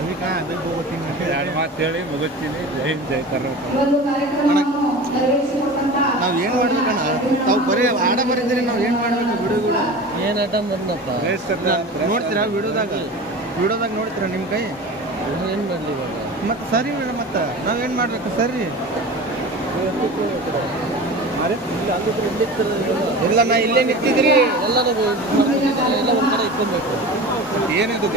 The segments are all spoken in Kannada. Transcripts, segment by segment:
ಎರಡು ಮಾತು ಹೇಳಿ ಮುಗಿಸ್ತೀನಿ. ಜೈ ಜೈ ಕರ್ನಾಟಕ. ನಾವು ಏನು ಮಾಡ್ಬೇಕಣ್ಣ ತಾವು ಬರೀ ಆಡ ಬರಿದ್ರೆ ನಾವು ಏನು ಮಾಡಬೇಕು ಬಿಡುಗಳು ಏನು ಆಟ ಬಂದಪ್ಪ? ನೋಡ್ತೀರಾ ಬಿಡೋದಾಗ ಬಿಡೋದಾಗ ನೋಡ್ತೀರಾ ನಿಮ್ಮ ಕೈ? ಏನು ಮಾಡಲಿ ಇವಾಗ? ಮತ್ತೆ ಸರಿ ಮೇಡಮ್ ಮತ್ತೆ ನಾವೇನು ಮಾಡಬೇಕು ಸರಿ? ಇಲ್ಲ ನಾ ಇಲ್ಲೇ ನಿಂತಿದ್ರಿ ಎಲ್ಲರೂ ಎಲ್ಲ ಒಂದು ಕಡೆ ಇಟ್ಕೊಬೇಕು. ಏನಿದೆ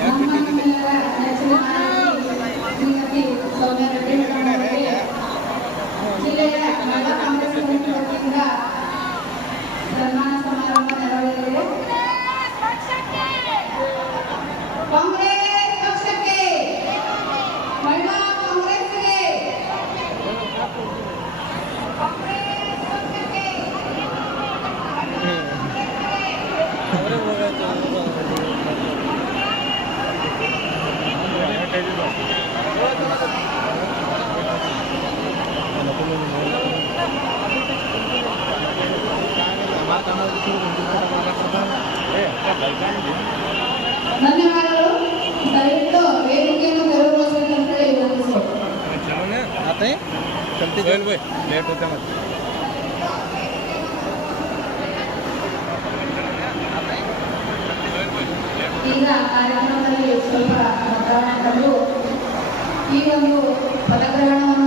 ನನ್ನ ದಯವಿಟ್ಟು ವೇದಿಕೆಯನ್ನು ತೆರವುಗೊಳಿಸಬೇಕಂತ ಹೇಳಿ ವಿನಂತಿಸಿ ಲೇಟ್ ಈಗ ಕಾರ್ಯಕ್ರಮದಲ್ಲಿ ಸ್ವಲ್ಪ ಮತದಾನ ಈ ಒಂದು ಪದಗ್ರಹಣವನ್ನು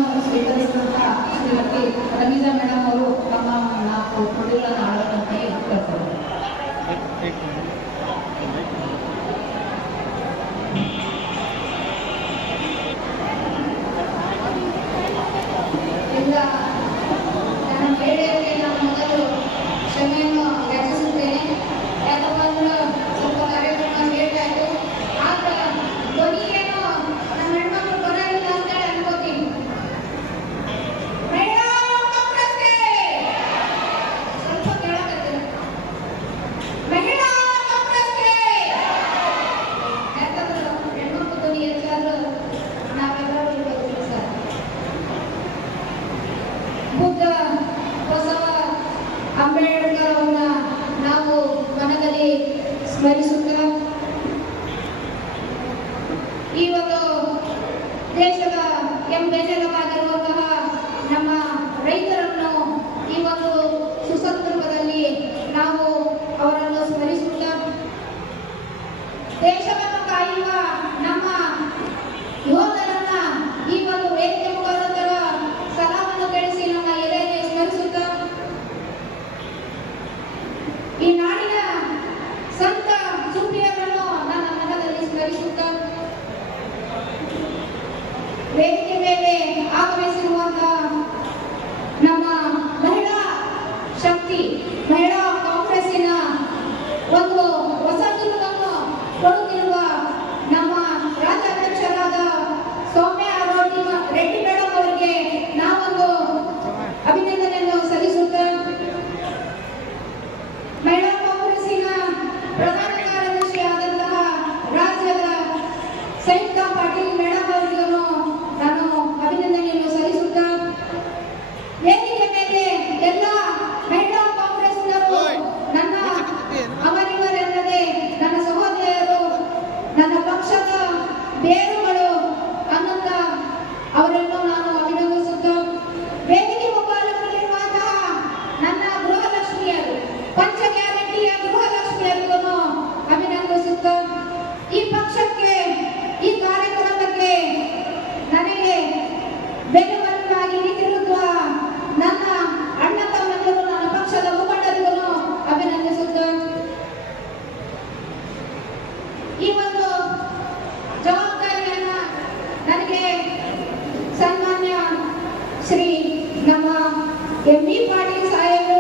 ఎంఈ పాటిల్ సాహెబ్లు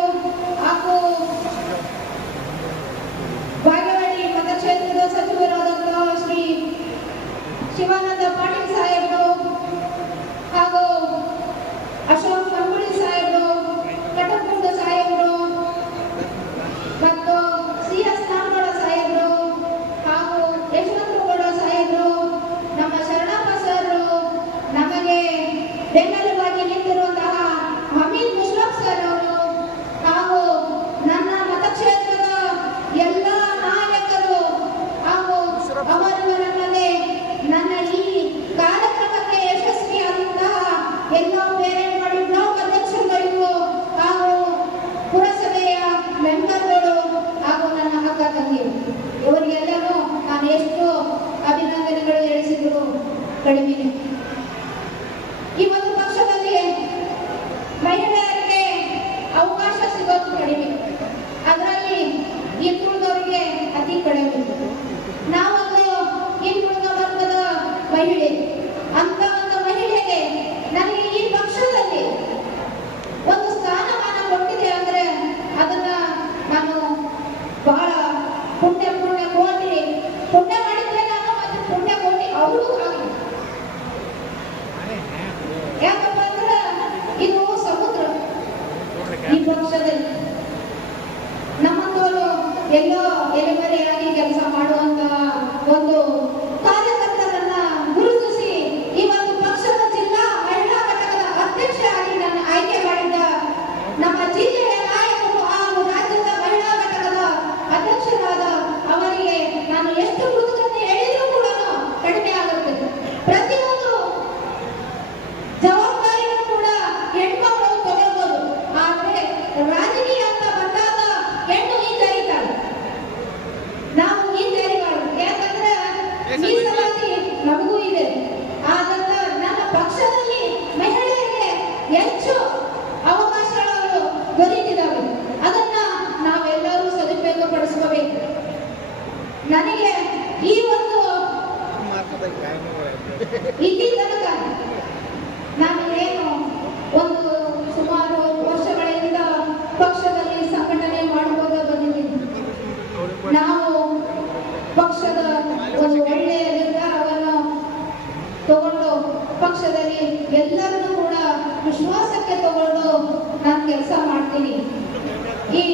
ಹಾಗೂ ಬಾಗೇವಾಡಿ ಮತಕ್ಷೇತ್ರದ ಸಚಿವರಾದಂತಹ ಶ್ರೀ ಶಿವಾನಂದ ಪಾಟೀಲ್ ಎಲ್ಲೋ ಎಲೆಮರೆಯಾಗಿ ಕೆಲಸ ಮಾಡುವಂತ ಒಂದು ಪಕ್ಷದಲ್ಲಿ ಎಲ್ಲರನ್ನೂ ಕೂಡ ವಿಶ್ವಾಸಕ್ಕೆ ತಗೊಂಡು ನಾನು ಕೆಲಸ ಮಾಡ್ತೀನಿ. ಈ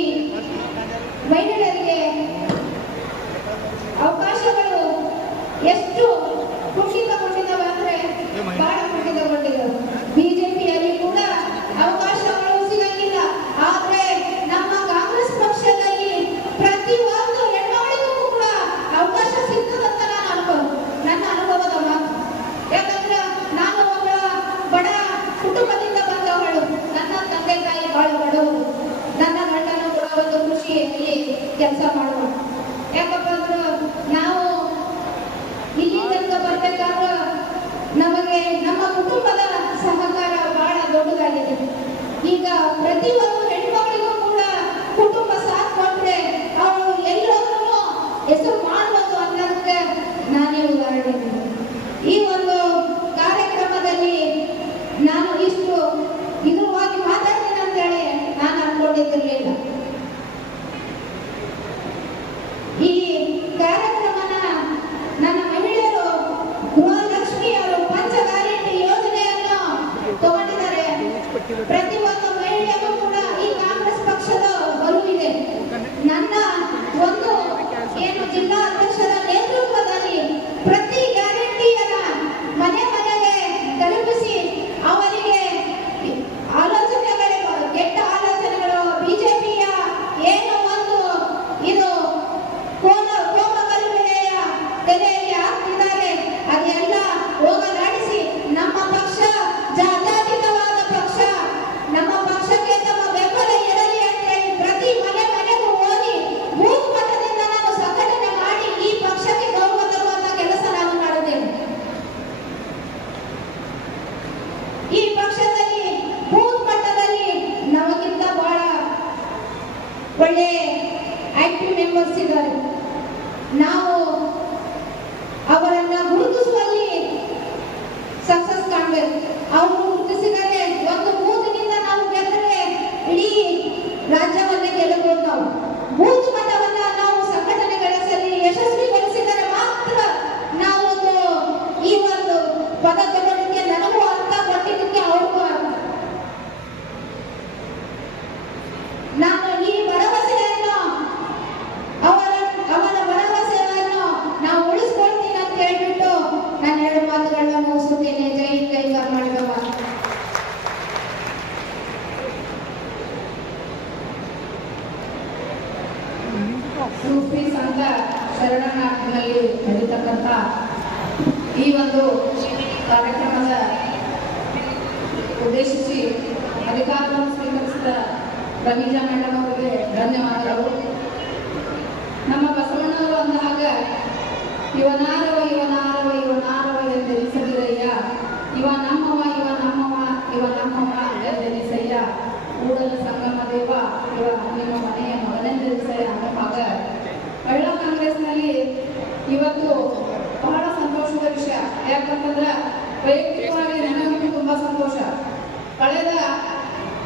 ಒಳ್ಳೆ ಮೆಂಬರ್ಸ್ ಇದ್ದಾರೆ ನಾವು ಅವರನ್ನ ಗುರುತಿಸುವಲ್ಲಿ ಸಕ್ಸಸ್ ಕಾಣಬೇಕು. ಅವರು ಗುರುತಿಸಿದರೆ ಒಂದು ಬೂತ್ನಿಂದ ನಾವು ಗೆದ್ದರೆ ಇಡೀ ರಾಜ್ಯವನ್ನೇ ಗೆಲ್ಲಬಹುದು ನಾವು ಬೂತ್ ಇವನಾರವ ಇವನಾರವ ಇವನಾರವ ಎಂದೆನಿಸದಿರಯ್ಯ ಇವ ನಮ್ಮವ ಇವ ನಮ್ಮವ ಇವ ನಮ್ಮವ ಎಂದೆನಿಸಯ್ಯ ಕೂಡಲ ಸಂಗಮ ದೇವ, ಇವ ನಿಮ್ಮ ಮನೆಯ ಮಗನೆಂದೆನಿಸಯ್ಯ ನಮ್ಮ ಮಗ? ಹಳ್ಳ ಕಾಂಗ್ರೆಸ್ನಲ್ಲಿ ಇವತ್ತು ಬಹಳ ಸಂತೋಷದ ವಿಷಯ. ಯಾಕಂತಂದ್ರೆ ವೈಯಕ್ತಿಕವಾಗಿ ನನಗಂತೂ ತುಂಬಾ ಸಂತೋಷ. ಕಳೆದ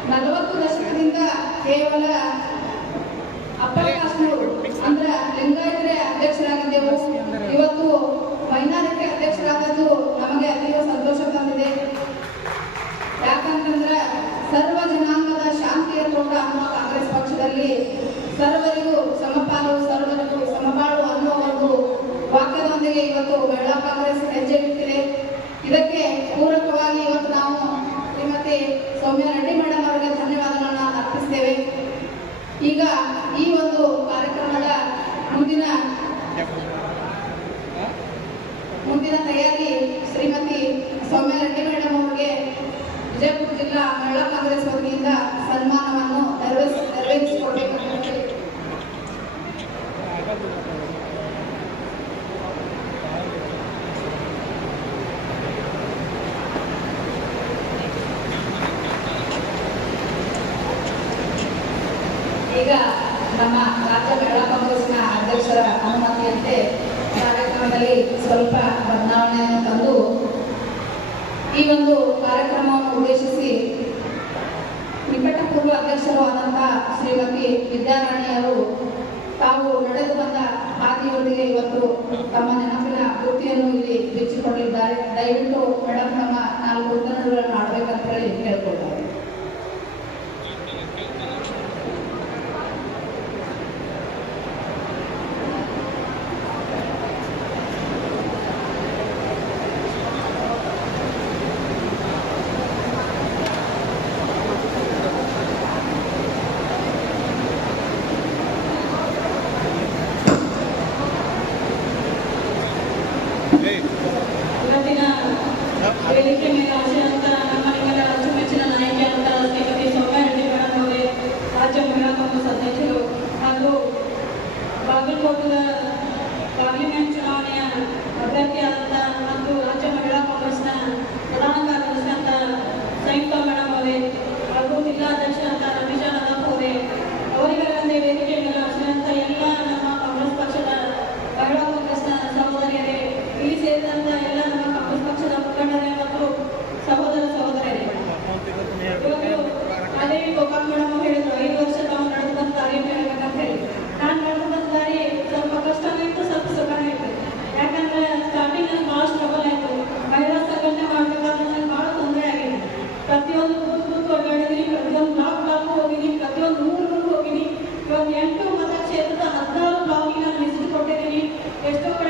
ನಲವತ್ತು ದಶಕದಿಂದ ಕೇವಲ ya pudieron hablar ಸಂಘ ಅಧ್ಯಕ್ಷರು ಆದಂತಹ ಶ್ರೀಮತಿ ವಿದ್ಯಾರಾಣಿಯವರು ತಾವು ನಡೆದು ಬಂದ ಹಾದಿಯೊಂದಿಗೆ ಇವತ್ತು ತಮ್ಮ ನೆನಪಿನ ವೃತ್ತಿಯನ್ನು ಇಲ್ಲಿ ಬಿಚ್ಚಿಕೊಂಡಿದ್ದಾರೆ. ದಯವಿಟ್ಟು ಮೇಡಮ್ ನಮ್ಮ ನಾಲ್ಕು ಉತ್ತರಗಳನ್ನು ಮಾಡಬೇಕಂತ ಹೇಳಿ ಕೇಳ್ಕೊಳ್ತಾರೆ. Esto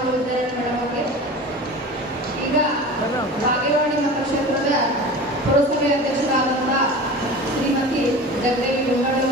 ಶಾಸಕರು ಇದ್ದಾರೆ ಈಗ ಬಾಗೇವಾಡಿ ಮತಕ್ಷೇತ್ರದ ಪುರಸಭೆ ಅಧ್ಯಕ್ಷರಾದಂಥ ಶ್ರೀಮತಿ ಗದ್ದೇವಿ ಬೆಂಗಳೂರು